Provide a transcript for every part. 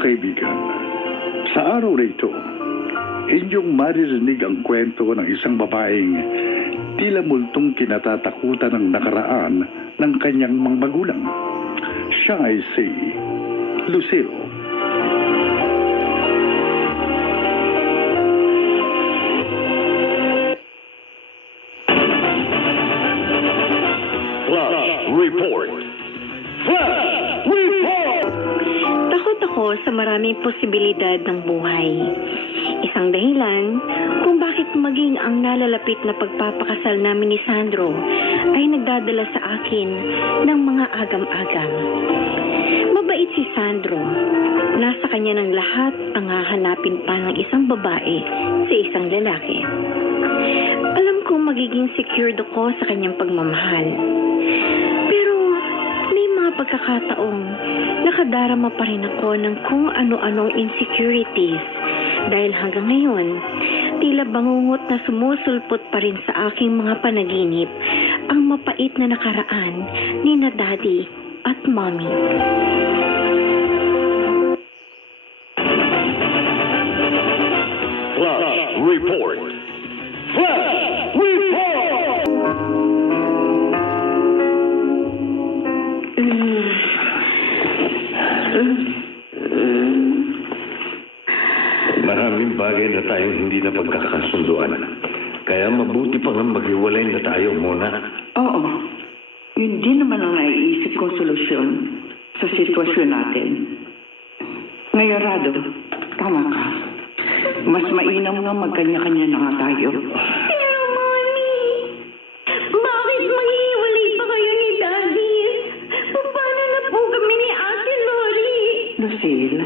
kaibigan, sa araw na ito, inyong maririnig ang kwento ng isang babaeng tila multong kinatatakutan ng nakaraan ng kanyang mga magulang. Siya ay si Lucille. Report! Flash Report! Takot ako sa maraming posibilidad ng buhay. Isang dahilan kung bakit maging ang nalalapit na pagpapakasal namin ni Sandro ay nagdadala sa akin ng mga agam-agam. Mabait si Sandro. Nasa kanya ng lahat ang hahanapin pa ng isang babae sa isang lalaki. Alam kong magiging secured ako sa kanyang pagmamahal. Pero may mga pagkakataong nakadarama pa rin ako ng kung ano-anong insecurities dahil hanggang ngayon, tila bangungot na sumusulpot pa rin sa aking mga panaginip ang mapait na nakaraan ni na Daddy at Mommy. Flash Report! Flash Report! Maraming bagay na tayong hindi na pagkakasunduan. Kaya mabuti pa nga maghiwalay na tayo muna. Oo. Yun din naman ang naiisip kong solusyon sa sitwasyon natin. Ngayon, Rado, tama ka. Mas mainam nga magkanya-kanya na nga tayo. Pero, Mommy, bakit maghiwalay pa kayo ni Daddy? Paano na po kami ni Ate Lori? Lucille,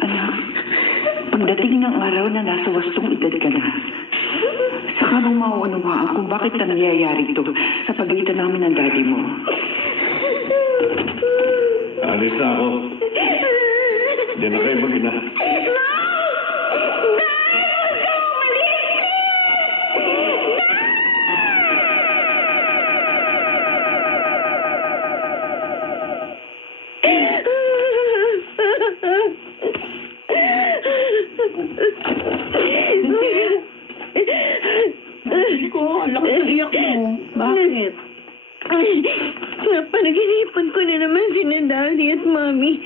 anak, pagdating ng araw na nasa wastong edad ka na, saka mong mauunawaan kung bakit na nangyayari ito sa pagitan namin ng daddy mo. Alis na ako. Diyan na kayo mag-ina. Bakit? Ay, napanaginipan ko na naman si Daddy at Mommy.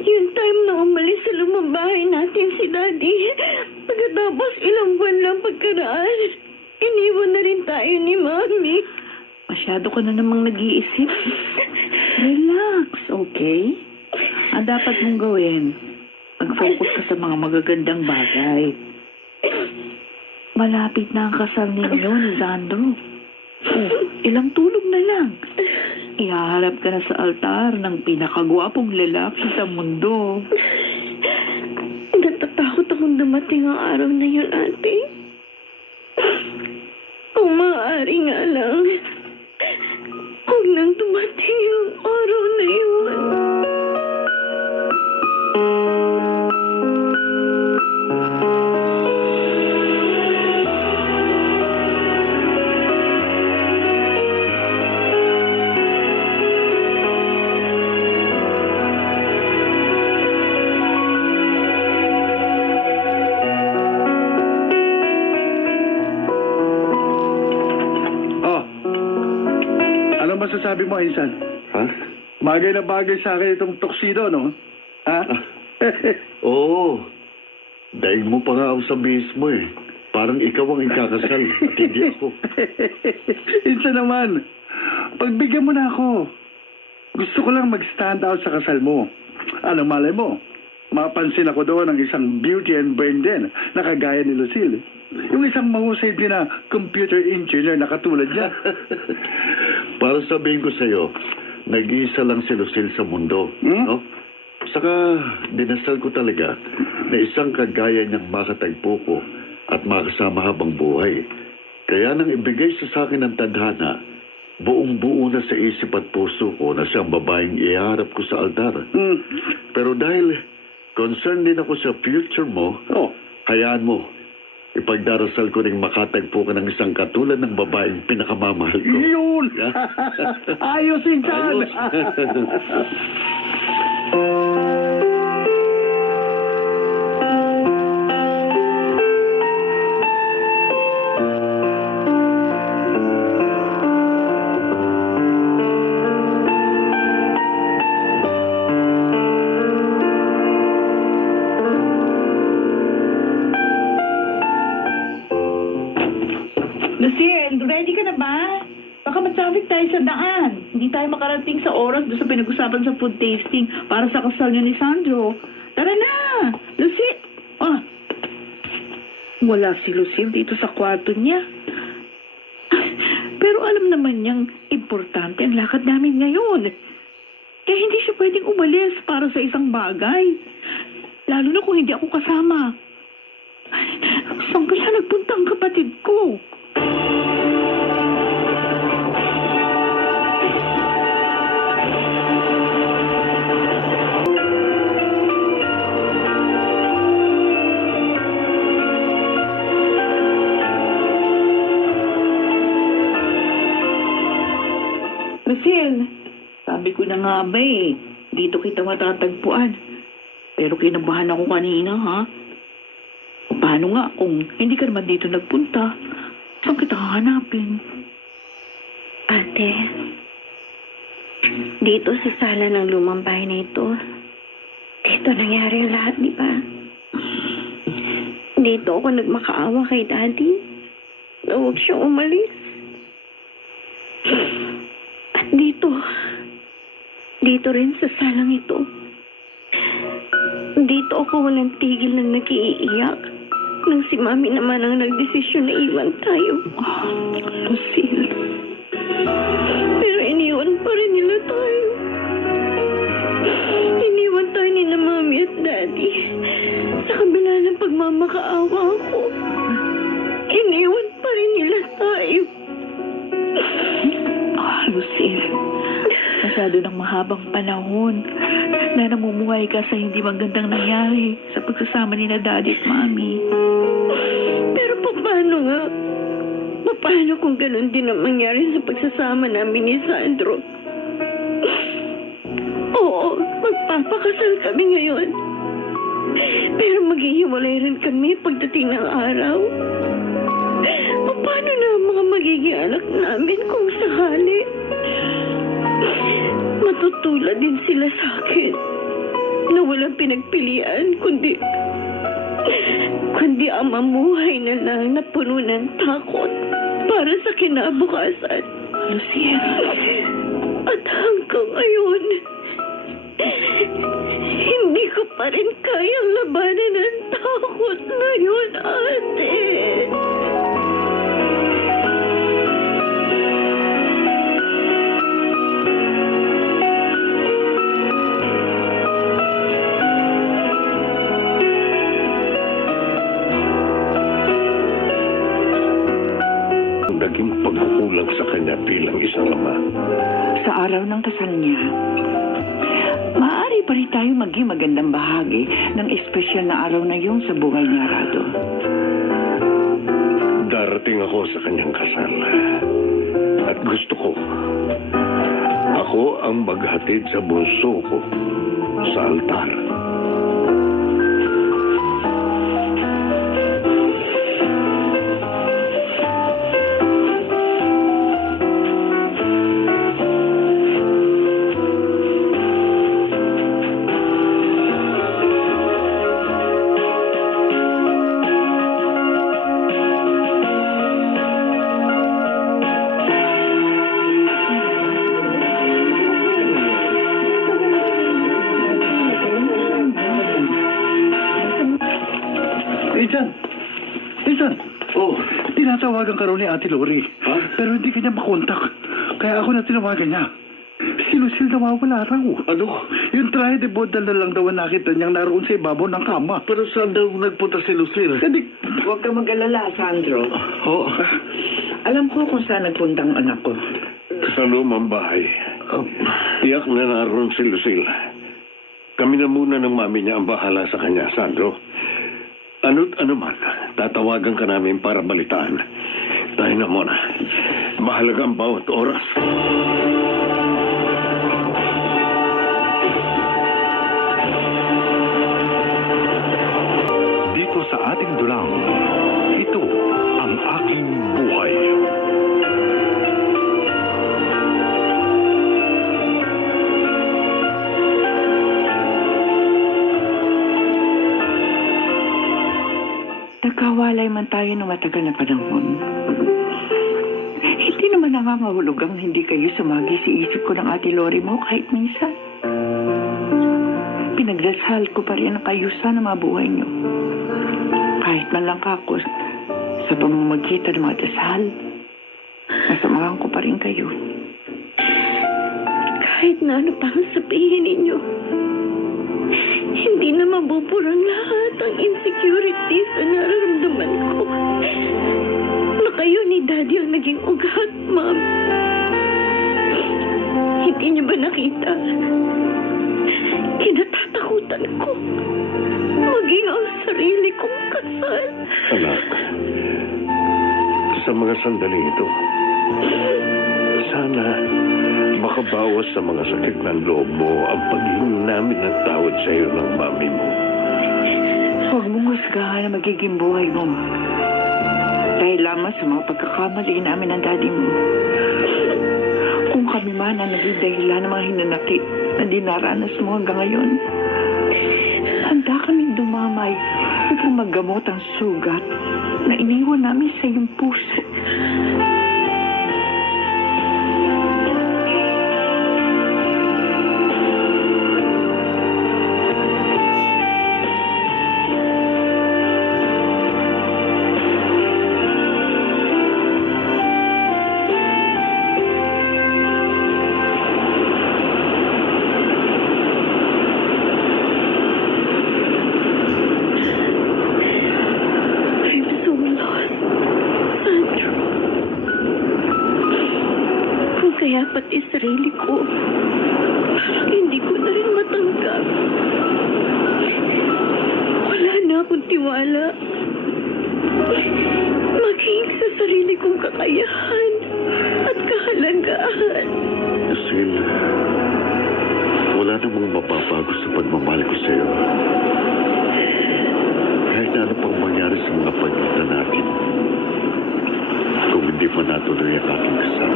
Yung time na umalis sa lumang bahay natin si Daddy. Pagkatapos ilang buwan lang pagkaraan, iniwan na rin tayo ni Mommy. Masyado ka na namang nag-iisip. Relax, okay? Ang dapat mong gawin, mag-focus ka sa mga magagandang bagay. Malapit na ang kasal ninyo ni Sandro. Oh, ilang tulog na lang. Ihaharap ka na sa altar ng pinakagwapong lalaki sa mundo. Natatakot akong dumating ang araw na yun, ate. Kung maaari nga lang, huwag nang dumating yung araw na yun. Masasabi mo, Aisan? Ha? Bagay na bagay sa akin itong tuxedo, no? Ha? Oo. Daig mo pa nga ako sa bihis mo eh. Parang ikaw ang ikakasal at hindi ako. Isa naman. Pagbigyan mo na ako. Gusto ko lang mag-stand out sa kasal mo. Ano malay mo? Mapansin ako doon ng isang beauty and brain din na kagaya ni Lucille. Yung isang mahusay din na computer engineer na katulad niya. Para sabihin ko sa'yo, nag-iisa lang si Lucille sa mundo. No? Saka dinasal ko talaga na isang kagaya niyang makatagpo ko at makasama habang buhay. Kaya nang ibigay sa akin ng tadhana, buong-buo na sa isip at puso ko na siyang babaeng iharap ko sa altar. Pero dahil concerned din ako sa future mo, hayaan mo, ipagdarasal ko ring makatagpo ka ng isang katulad ng babaeng pinakamamahal ko. Yun! Ayos, Insan! Ayos! sa daan. Hindi tayo makarating sa oras doon sa pinag-usapan sa food tasting para sa kasal niyo ni Sandro. Tara na! Lucille! Ah! Wala si Lucille dito sa kwarto niya. Pero alam naman niyang importante ang lakad namin ngayon. Kaya hindi siya pwedeng umalis para sa isang bagay. Lalo na kung hindi ako kasama. Saan kaya nagpunta ang kapatid ko? Lucille, sabi ko na nga ba dito kita matatagpuan. Pero kinabahan ako kanina, ha? Paano nga kung hindi ka naman dito nagpunta? Saan kita hahanapin? Ate, dito sa sala ng lumang bahay na ito, dito nangyari ang lahat, di ba? Dito ako nagmakaawa kay Daddy na huwag siyang umalis. At dito rin sa salang ito, dito ako walang tigil na nag-iiyak nang si Mami naman ang nagdesisyon na iwan tayo. Lucille. Pero iniwan pa rin nila tayo. Iniwan tayo ni na Mami at Daddy. Sa kabila ng pagmamakaawa ko, iniwan pa rin nila tayo. Lucille. Masyado ng mahabang panahon na namumuhay ka sa hindi magandang nangyari sa pagsasama ni na Daddy at Mami. Pero paano nga? Paano kung ganun din ang mangyari sa pagsasama namin ni Sandro? Oo, magpapakasal kami ngayon. Pero maghihiwalay rin kami pagdating ng araw. Paano na ang mga magiging anak namin kung sakali? Matutulad din sila sa akin na walang pinagpilian kundi ang mamuhay na lang na puno ng takot para sa kinabukasan. Lucille. At hanggang ngayon, hindi ko pa rin kayang labanan ang takot na yun, ate. Naging pagkukulang sa kanya bilang isang ama. Sa araw ng kasal niya, maaari pa rin tayo maging magandang bahagi ng espesyal na araw na yun sa buhay niya, Rado. Darating ako sa kanyang kasal. At gusto ko, ako ang maghatid sa bunso ko sa altar. Ethan! Oh, Tinatawagan ka raw ni Ate Lori. Ha? Pero hindi kanya makontak. Kaya ako na tinawagan niya. Si Lucille nawawala raw. ano? Yung trahe de bodal na lang daw ang nakita niyang naroon sa ibabaw ng kama. Pero saan daw nagpunta si Lucille? Hindi. Huwag ka mag-alala, Sandro. Oh, Alam ko kung saan nagpunta ang anak ko. Sa lumang bahay. Tiyak na naroon si Lucille. Kami na muna ng mami niya ang bahala sa kanya, Sandro. Ano't ano man, tatawagan ka namin para balitaan. Tayo na muna. Mahalaga ang bawat oras. Dito sa ating dulang, ito ang aking buhay. Nagkawalay man tayo ng matagal na panahon. Hindi naman ba nangangahulugang hindi kayo sumagi sa isip ko ng Ate Lori mo kahit minsan? Pinagdasal ko pa rin ang kayusan ng mga buhay niyo. Kahit man lang ako sa pamamagitan ng mga dasal, nasamahan ko pa rin kayo. Kahit na ano pa ang sabihin ninyo, hindi na mabubura lahat ang insecurities na nararamdaman ko. Na kayo ni Daddy ang naging ugat, Ma'am. Hindi niyo ba nakita? Kinatatakutan ko. Maging ang sarili kong kasal. Anak, sa mga sandaling ito, sana makabawas sa mga sakit ng loob mo ang paghingi namin ng tawad sa iyo ng mami mo. Huwag mong husgahan ang magiging buhay mo. Dahil lamang sa mga pagkakamali namin ng Daddy mo. Kung kami man ang naging dahilan ng mga hinanakit na dinaranas mo hanggang ngayon, handa kaming dumamay upang maggamot ang sugat na iniwan namin sa iyong puso. I'm so lost, Sandro. Kung kaya pati sarili ko, parang hindi ko na rin matanggap. Wala na akong tiwala. Maging sa sarili kong kakayahan at kahalagahan. Lucille, wala namang mapapago sa pagmamahal ko sa iyo. Kahit na ano pang mangyari sa mga pagitan natin, kung hindi pa natuloy ang aking kasal,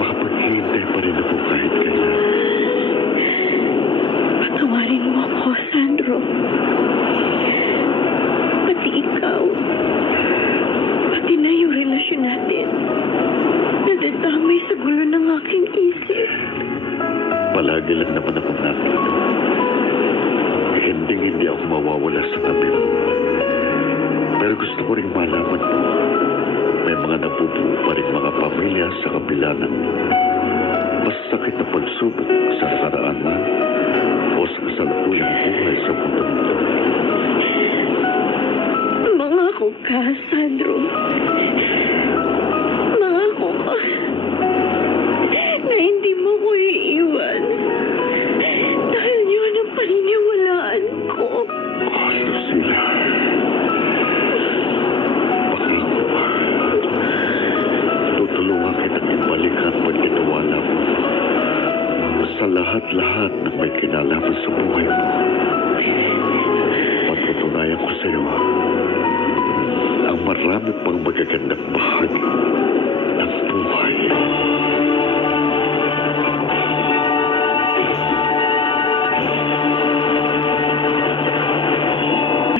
makapaghihintay pa rin ako kahit kailan. Patawarin mo ako, Sandro. Pati ikaw. Pati na yung relasyon natin. Nadadamay sa gulo ng aking isip. Palagi lang naman ako nandito. Hindi ako mawawala sa tabi mo. Pero gusto ko rin malaman mo, may mga nabubuo pa rin mga pamilya sa kabila ng masakit na pagsubok sa nakaraan man o sa kasalukuyang buhay sa mundo nito. Mangako ka, Sandro. Mangako ka na hindi mo ko iiwan. Dahil yun ang paniniwalaan ko. Lucille, pangako ba? Tutulungan kitang ibalik ang pagtitiwala mo sa lahat-lahat na may kinalaman sa buhay mo. Patutunayan ko sa iyo ang marami pang magagandang bahagi ng buhay.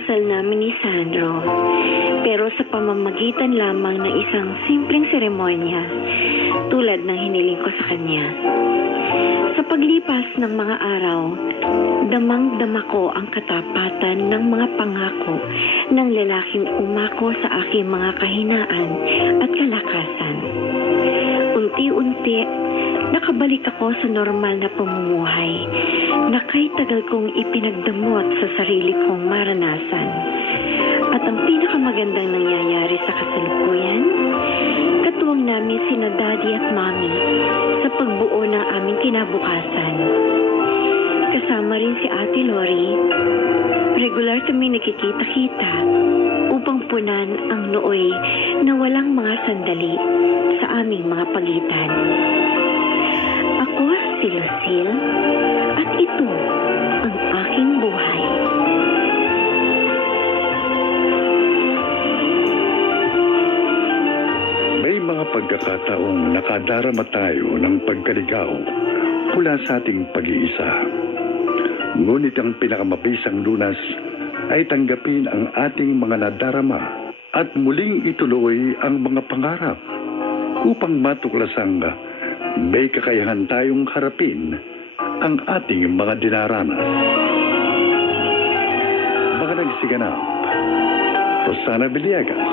Kasal namin ni Sandro, pero sa pamamagitan lamang ng isang simpleng seremonya tulad ng hiniling ko sa kanya. Sa paglipas ng mga araw, damang-dama ko ang katapatan ng mga pangako ng lalaking umako sa aking mga kahinaan at kalakasan. Unti-unti, nakabalik ako sa normal na pamumuhay na kay tagal kong ipinagdamot sa sarili kong maranasan. At ang pinakamagandang nangyayari sa kasalukuyan, katuwang namin sina Daddy at Mommy sa pagbuo ng aming kinabukasan. Kasama rin si Ate Lori, regular kami nakikita-kita upang punan ang nooy na walang mga sandali sa aming mga pagitan. Ako si Lucille at ito ang aking buhay. May mga pagkakataong nakadarama tayo ng pagkaligaw mula sa ating pag-iisa. Ngunit ang pinakamabisang lunas ay tanggapin ang ating mga nadarama at muling ituloy ang mga pangarap upang matuklasang may kakayahan tayong harapin ang ating mga dinaranas. Mga nagsiganap, Rosana Villegas,